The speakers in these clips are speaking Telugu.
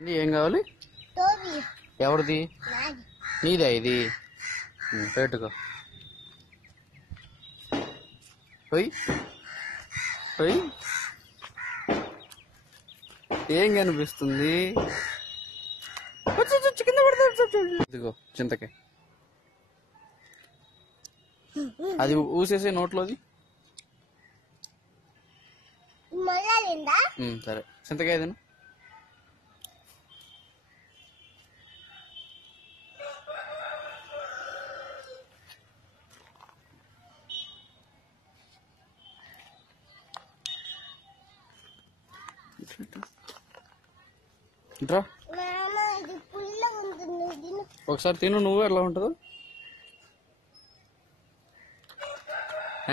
ఏం కావాలి? ఎవరిది? నీదే ఇది. పెట్టుకో. ఏం కనిపిస్తుంది? ఇదిగో చింతకాయ. అది ఊసేసే నోట్లోది. సరే చింతకాయ తిను. ఒకసారి తిను నువ్వు. ఎట్లా ఉంటుందో?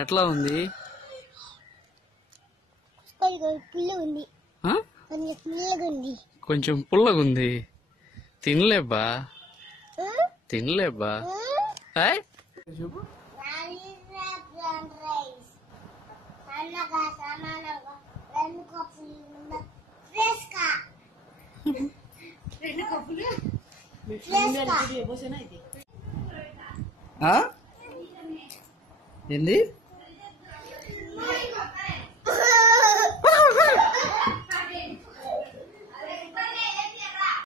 ఎట్లా ఉంది? కొంచెం పుల్లగా ఉంది. తినలేబ్బా, తినలేబ్బా. ఏంది?